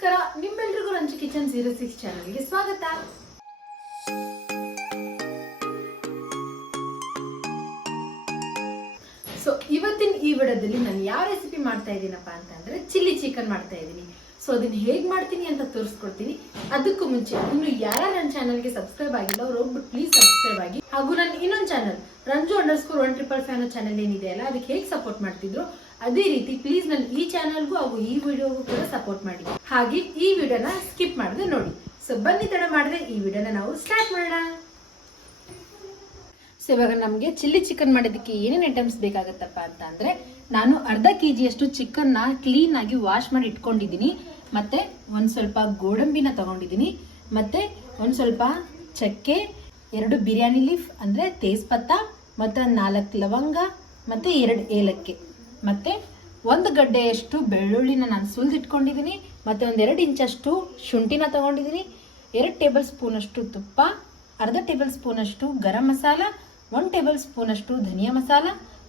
ನಮಸ್ಕಾರ, ನಿಮ್ಮೆಲ್ಲರಿಗೂ ರಂಜು ಕಿಚನ್ 06 ಚಾನಲ್ಗೆ ಸ್ವಾಗತ. ಸೊ ಇವತ್ತಿನ ಈ ವಿಡಿಯೋದಲ್ಲಿ ನಾನು ಯಾವ ರೆಸಿಪಿ ಮಾಡ್ತಾ ಇದ್ದೀನಪ್ಪ ಅಂತಂದ್ರೆ ಚಿಲ್ಲಿ ಚಿಕನ್ ಮಾಡ್ತಾ ಇದ್ದೀನಿ. ಸೊ ಅದನ್ನ ಹೇಗೆ ಮಾಡ್ತೀನಿ ಅಂತ ತೋರಿಸ್ಕೊಡ್ತೀನಿ. ಅದಕ್ಕೂ ಮುಂಚೆ ಇನ್ನು ಯಾರು ನನ್ನ ಚಾನಲ್ಗೆ ಸಬ್ಸ್ಕ್ರೈಬ್ ಆಗಿಲ್ಲ ಅವ್ರು ಹೋಗ್ಬಿಟ್ಟು ಪ್ಲೀಸ್ ಸಬ್ಸ್ಕ್ರೈಬ್ ಆಗಿ. ಹಾಗೂ ನನ್ನ ಇನ್ನೊಂದು ಚಾನಲ್ ರಂಜು_155 ಅನ್ನೋ ಚಾನಲ್ ಏನಿದೆ ಅಲ್ಲ, ಅದಕ್ಕೆ ಹೇಗೆ ಸಪೋರ್ಟ್ ಮಾಡ್ತಿದ್ರು ಅದೇ ರೀತಿ ಪ್ಲೀಸ್ ನನ್ನ ಈ ಚಾನಲ್ಗೂ ಹಾಗೂ ಈ ವಿಡಿಯೋಗೂ ಕೂಡ ಸಪೋರ್ಟ್ ಮಾಡಿ. ಹಾಗೆ ಈ ವಿಡಿಯೋನ ಸ್ಕಿಪ್ ಮಾಡದೆ ನೋಡಿ. ಸೊ ಬನ್ನಿ ತಡ ಮಾಡದೆ ಈ ವಿಡಿಯೋನ ನಾವು ಸ್ಟಾರ್ಟ್ ಮಾಡೋಣ. ಸೊ ಇವಾಗ ನಮಗೆ ಚಿಲ್ಲಿ ಚಿಕನ್ ಮಾಡೋದಕ್ಕೆ ಏನೇನು ಐಟಮ್ಸ್ ಬೇಕಾಗತ್ತಪ್ಪ ಅಂತ ಅಂದ್ರೆ, ನಾನು ಅರ್ಧ ಕೆಜಿಯಷ್ಟು ಚಿಕನ್ನ ಕ್ಲೀನ್ ಆಗಿ ವಾಶ್ ಮಾಡಿ ಇಟ್ಕೊಂಡಿದ್ದೀನಿ. ಮತ್ತೆ ಒಂದ್ ಸ್ವಲ್ಪ ಗೋಡಂಬಿನ ತಗೊಂಡಿದ್ದೀನಿ. ಮತ್ತೆ ಒಂದ್ ಸ್ವಲ್ಪ ಚಕ್ಕೆ, 2 ಬಿರಿಯಾನಿ ಲೀಫ್ ಅಂದ್ರೆ ತೇಜ್ಪತ್ತ, ಮತ್ತೆ 4 ಲವಂಗ, ಮತ್ತೆ 2 ಏಲಕ್ಕಿ, ಮತ್ತೆ 1 ಗಡ್ಡೆಯಷ್ಟು ಬೆಳ್ಳುಳ್ಳಿನ ನಾನು ಸುಲಿದಿಟ್ಕೊಂಡಿದ್ದೀನಿ. ಮತ್ತೆ 1-2 ಇಂಚಷ್ಟು ಶುಂಠಿನ ತಗೊಂಡಿದ್ದೀನಿ. 2 ಟೇಬಲ್ ಸ್ಪೂನ್ ಅಷ್ಟು ತುಪ್ಪ, ಅರ್ಧ ಟೇಬಲ್ ಸ್ಪೂನ್ ಅಷ್ಟು ಗರಂ ಮಸಾಲ, 1 ಟೇಬಲ್ ಸ್ಪೂನ್ ಅಷ್ಟು ಧನಿಯಾ ಮಸಾಲ,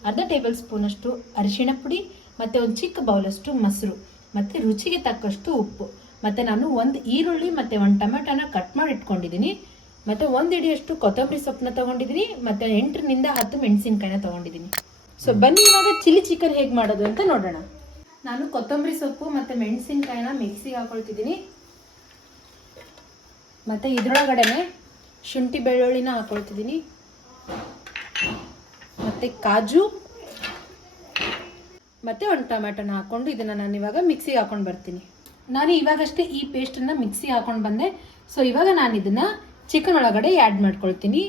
ಅರ್ಧ ಟೇಬಲ್ ಸ್ಪೂನ್ ಅಷ್ಟು ಅರಿಶಿಣ ಪುಡಿ, ಮತ್ತೆ 1 ಚಿಕ್ಕ ಬೌಲಷ್ಟು ಮೊಸರು, ಮತ್ತೆ ರುಚಿಗೆ ತಕ್ಕಷ್ಟು ಉಪ್ಪು. ಮತ್ತೆ ನಾನು 1 ಈರುಳ್ಳಿ ಮತ್ತೆ 1 ಟೊಮೆಟೊನ ಕಟ್ ಮಾಡಿ ಇಟ್ಕೊಂಡಿದ್ದೀನಿ. ಮತ್ತೆ 1 ಹಿಡಿಯಷ್ಟು ಕೊತ್ತಂಬರಿ ಸೊಪ್ಪನ್ನ ತಗೊಂಡಿದ್ದೀನಿ. ಮತ್ತೆ 8ರಿಂದ 10 ಮೆಣಸಿನಕಾಯಿನ ತಗೊಂಡಿದ್ದೀನಿ. ಸೊ ಬನ್ನಿ ಇವಾಗ ಚಿಲ್ಲಿ ಚಿಕನ್ ಹೇಗೆ ಮಾಡೋದು ಅಂತ ನೋಡೋಣ. ನಾನು ಕೊತ್ತಂಬರಿ ಸೊಪ್ಪು ಮತ್ತೆ ಮೆಣಸಿನಕಾಯಿನ ಮಿಕ್ಸಿಗೆ ಹಾಕೊಳ್ತಿದ್ದೀನಿ. ಮತ್ತೆ ಇದ್ರೊಳಗಡೆನೆ ಶುಂಠಿ ಬೆಳ್ಳುಳ್ಳಿನ ಹಾಕೊಳ್ತಿದ್ದೀನಿ. ಮತ್ತೆ ಕಾಜು ಮತ್ತೆ 1 ಟೊಮೆಟೊನ ಹಾಕೊಂಡು ಇದನ್ನ ನಾನು ಇವಾಗ ಮಿಕ್ಸಿಗೆ ಹಾಕೊಂಡು ಬರ್ತೀನಿ. ನಾನು ಇವಾಗಷ್ಟೇ ಈ ಪೇಸ್ಟನ್ನ ಮಿಕ್ಸಿಗೆ ಹಾಕೊಂಡು ಬಂದೆ. ಸೊ ಇವಾಗ ನಾನು ಇದನ್ನ ಚಿಕನ್ ಒಳಗಡೆ ಆ್ಯಡ್ ಮಾಡ್ಕೊಳ್ತೀನಿ.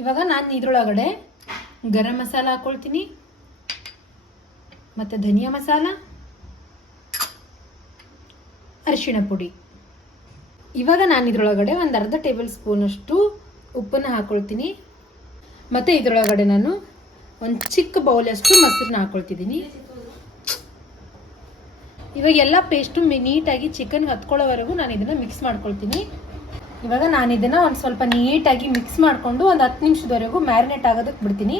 ಇವಾಗ ನಾನು ಇದ್ರೊಳಗಡೆ ಗರಂ ಮಸಾಲ ಹಾಕೊಳ್ತೀನಿ, ಮತ್ತೆ ಧನಿಯಾ ಮಸಾಲ, ಅರಿಶಿಣ ಪುಡಿ. ಇವಾಗ ನಾನು ಇದ್ರೊಳಗಡೆ 1/2 ಟೇಬಲ್ ಸ್ಪೂನ್ ಅಷ್ಟು ಉಪ್ಪನ್ನ ಹಾಕೊಳ್ತೀನಿ. ಮತ್ತೆ ಇದ್ರೊಳಗಡೆ ನಾನು 1 ಚಿಕ್ಕ ಬೌಲಷ್ಟು ಮೊಸರನ್ನ ಹಾಕೊಳ್ತಿದ್ದೀನಿ. ಇವಾಗ ಎಲ್ಲ ಪೇಸ್ಟು ನೀಟಾಗಿ ಚಿಕನ್ಗೆ ಹತ್ಕೊಳ್ಳೋವರೆಗೂ ನಾನು ಇದನ್ನ ಮಿಕ್ಸ್ ಮಾಡ್ಕೊಳ್ತೀನಿ. ಇವಾಗ ನಾನು ಇದನ್ನ ಒಂದು ಸ್ವಲ್ಪ ನೀಟಾಗಿ ಮಿಕ್ಸ್ ಮಾಡಿಕೊಂಡು 10 ನಿಮಿಷದವರೆಗೂ ಮ್ಯಾರಿನೇಟ್ ಆಗೋದಕ್ಕೆ ಬಿಡ್ತೀನಿ.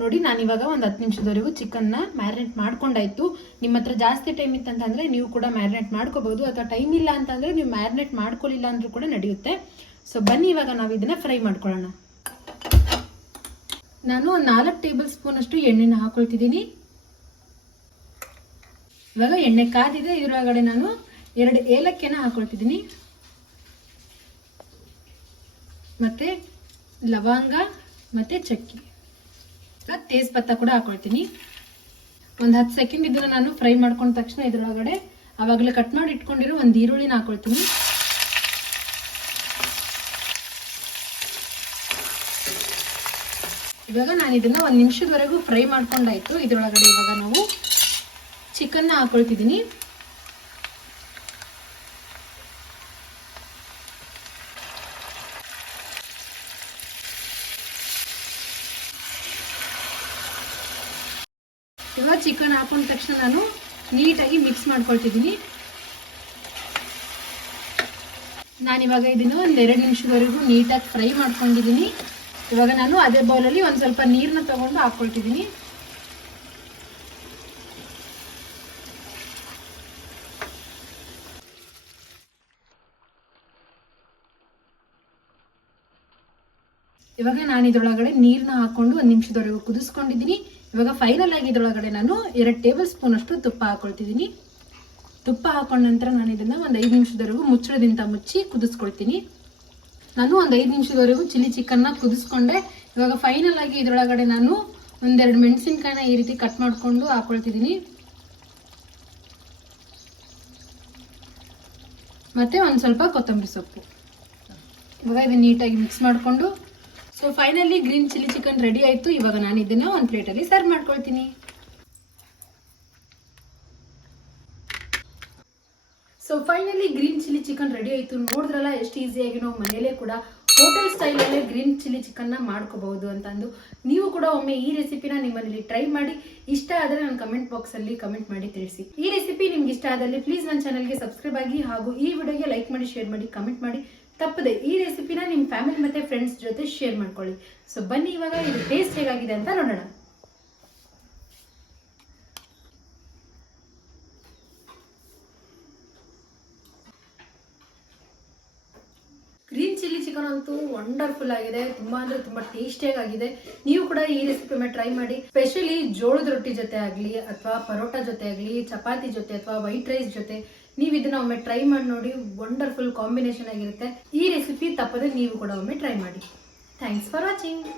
ನೋಡಿ, ನಾನಿವಾಗ 10 ನಿಮಿಷದವರೆಗೂ ಚಿಕನ್ನ ಮ್ಯಾರಿನೇಟ್ ಮಾಡ್ಕೊಂಡಾಯ್ತು. ನಿಮ್ಮ ಹತ್ರ ಜಾಸ್ತಿ ಟೈಮ್ ಇತ್ತಂತಂದ್ರೆ ನೀವು ಕೂಡ ಮ್ಯಾರಿನೇಟ್ ಮಾಡ್ಕೋಬಹುದು, ಅಥವಾ ಟೈಮ್ ಇಲ್ಲ ಅಂತಂದ್ರೆ ನೀವು ಮ್ಯಾರಿನೇಟ್ ಮಾಡ್ಕೊಳ್ಳಿಲ್ಲ ಅಂದ್ರೂ ಕೂಡ ನಡೆಯುತ್ತೆ. ಸೊ ಬನ್ನಿ ಇವಾಗ ನಾವು ಇದನ್ನ ಫ್ರೈ ಮಾಡ್ಕೊಳ್ಳೋಣ. ನಾನು 4 ಟೇಬಲ್ ಸ್ಪೂನ್ ಅಷ್ಟು ಎಣ್ಣೆನ ಹಾಕೊಳ್ತಿದ್ದೀನಿ. ಇವಾಗ ಎಣ್ಣೆ ಕಾದಿದೆ. ಇದರೊಳಗಡೆ ನಾನು 2 ಏಲಕ್ಕಿನ ಹಾಕೊಳ್ತಿದ್ದೀನಿ. ಮತ್ತೆ ಲವಂಗ ಮತ್ತೆ ಚಕ್ಕೆ, ತೇಜ್ಪತ್ತ ಕೂಡ ಹಾಕೊಳ್ತೀನಿ. 10 ಸೆಕೆಂಡ್ ಇದನ್ನ ನಾನು ಫ್ರೈ ಮಾಡ್ಕೊಂಡ ತಕ್ಷಣ ಇದರೊಳಗಡೆ ಅವಾಗಲೇ ಕಟ್ ಮಾಡಿ ಇಟ್ಕೊಂಡಿರೋ 1 ಈರುಳ್ಳಿನ ಹಾಕೊಳ್ತೀನಿ. ಇವಾಗ ನಾನು ಇದನ್ನ 1 ನಿಮಿಷದವರೆಗೂ ಫ್ರೈ ಮಾಡ್ಕೊಂಡಾಯ್ತು. ಇದರೊಳಗಡೆ ಇವಾಗ ನಾವು ಚಿಕನ್ನ ಹಾಕೊಳ್ತಿದ್ದೀನಿ. ಇವಾಗ ಚಿಕನ್ ಹಾಕೊಂಡ ತಕ್ಷಣ ನಾನು ನೀಟಾಗಿ ಮಿಕ್ಸ್ ಮಾಡ್ಕೊಳ್ತಿದ್ದೀನಿ. ನಾನಿವಾಗ ಇದನ್ನು 1-2 ನಿಮಿಷದವರೆಗೂ ನೀಟಾಗಿ ಫ್ರೈ ಮಾಡ್ಕೊಂಡಿದ್ದೀನಿ. ಇವಾಗ ನಾನು ಅದೇ ಬೌಲಲ್ಲಿ ಒಂದು ಸ್ವಲ್ಪ ನೀರನ್ನ ತಗೊಂಡು ಹಾಕೊಳ್ತಿದ್ದೀನಿ. ಇವಾಗ ನಾನು ಇದರೊಳಗಡೆ ನೀರನ್ನ ಹಾಕೊಂಡು 1 ನಿಮಿಷದವರೆಗೂ ಕುದಿಸ್ಕೊಂಡಿದ್ದೀನಿ. ಇವಾಗ ಫೈನಲ್ ಆಗಿ ಇದರೊಳಗಡೆ ನಾನು 2 ಟೇಬಲ್ ಸ್ಪೂನ್ ಅಷ್ಟು ತುಪ್ಪ ಹಾಕೊಳ್ತಿದ್ದೀನಿ. ತುಪ್ಪ ಹಾಕೊಂಡ ನಂತರ ನಾನು ಇದನ್ನ 5 ನಿಮಿಷದವರೆಗೂ ಮುಚ್ಚಳದಿಂದ ಮುಚ್ಚಿ ಕುದಿಸ್ಕೊಳ್ತೀನಿ. ನಾನು 5 ನಿಮಿಷದವರೆಗೂ ಚಿಲ್ಲಿ ಚಿಕನ್ನ ಕುದಿಸ್ಕೊಂಡೆ. ಇವಾಗ ಫೈನಲ್ ಆಗಿ ಇದರೊಳಗಡೆ ನಾನು 1-2 ಮೆಣಸಿನಕಾಯಿನ ಈ ರೀತಿ ಕಟ್ ಮಾಡ್ಕೊಂಡು ಹಾಕೊಳ್ತಿದ್ದೀನಿ. ಮತ್ತೆ ಒಂದು ಸ್ವಲ್ಪ ಕೊತ್ತಂಬರಿ ಸೊಪ್ಪು. ಇವಾಗ ಇದನ್ನ ನೀಟಾಗಿ ಮಿಕ್ಸ್ ಮಾಡಿಕೊಂಡು, so finally green chilli chicken ready ಆಯ್ತು. ಇವಾಗ ನಾನು ಇದನ್ನ ಒಂದು ಪ್ಲೇಟಲ್ಲಿ ಸರ್ವ್ ಮಾಡ್ಕೊಳ್ತೀನಿ. So finally green chilli chicken ready ಆಯ್ತು. ನೋಡಿದ್ರಲ್ಲ ಎಷ್ಟು ಈಸಿಯಾಗಿ ನಾವು ಮನೆಯಲ್ಲೇ ಕೂಡ ಹೋಟೆಲ್ ಸ್ಟೈಲಲ್ಲೇ ಗ್ರೀನ್ ಚಿಲ್ಲಿ ಚಿಕನ್ನ ಮಾಡ್ಕೋಬಹುದು ಅಂತಂದು. ನೀವು ಕೂಡ ಒಮ್ಮೆ ಈ ರೆಸಿಪಿನ ನಿಮ್ಮಲ್ಲಿ ಟ್ರೈ ಮಾಡಿ. ಇಷ್ಟ ಆದರೆ ನನ್ನ ಕಮೆಂಟ್ ಬಾಕ್ಸಲ್ಲಿ ಕಮೆಂಟ್ ಮಾಡಿ ತಿಳಿಸಿ. ಈ ರೆಸಿಪಿ ನಿಮ್ಗೆ ಇಷ್ಟ ಆದಲ್ಲಿ ಪ್ಲೀಸ್ ನನ್ನ ಚಾನಲ್ಗೆ ಸಬ್ಸ್ಕ್ರೈಬ್ ಆಗಿ, ಹಾಗೂ ಈ ವಿಡಿಯೋಗೆ ಲೈಕ್ ಮಾಡಿ, ಶೇರ್ ಮಾಡಿ, ಕಮೆಂಟ್ ಮಾಡಿ. ತಪ್ಪದೆ ಈ ರೆಸಿಪಿನ ನಿಮ್ಮ ಫ್ಯಾಮಿಲಿ ಮತ್ತೆ ಫ್ರೆಂಡ್ಸ್ ಜೊತೆ ಶೇರ್ ಮಾಡ್ಕೊಳ್ಳಿ. ಸೊ ಬನ್ನಿ ಇವಾಗ ಇದು ಟೇಸ್ಟ್ ಹೇಗಾಗಿದೆ ಅಂತ ನೋಡೋಣ. ಗ್ರೀನ್ ಚಿಲ್ಲಿ ಚಿಕನ್ ಅಂತೂ ವಂಡರ್ಫುಲ್ ಆಗಿದೆ, ತುಂಬಾ ಅಂದ್ರೆ ತುಂಬಾ ಟೇಸ್ಟಿಯಾಗಿ ಆಗಿದೆ. ನೀವು ಕೂಡ ಈ ರೆಸಿಪಿ ಒಮ್ಮೆ ಟ್ರೈ ಮಾಡಿ. ಸ್ಪೆಷಲಿ ಜೋಳದ ರೊಟ್ಟಿ ಜೊತೆ ಆಗ್ಲಿ ಅಥವಾ ಪರೋಟಾ ಜೊತೆ ಆಗ್ಲಿ, ಚಪಾತಿ ಜೊತೆ ಅಥವಾ ವೈಟ್ ರೈಸ್ ಜೊತೆ ನೀವು ಇದನ್ನ ಒಮ್ಮೆ ಟ್ರೈ ಮಾಡಿ ನೋಡಿ. ವಂಡರ್ಫುಲ್ ಕಾಂಬಿನೇಷನ್ ಆಗಿರುತ್ತೆ. ಈ ರೆಸಿಪಿ ತಪ್ಪದೆ ನೀವು ಕೂಡ ಒಮ್ಮೆ ಟ್ರೈ ಮಾಡಿ. Thanks for watching.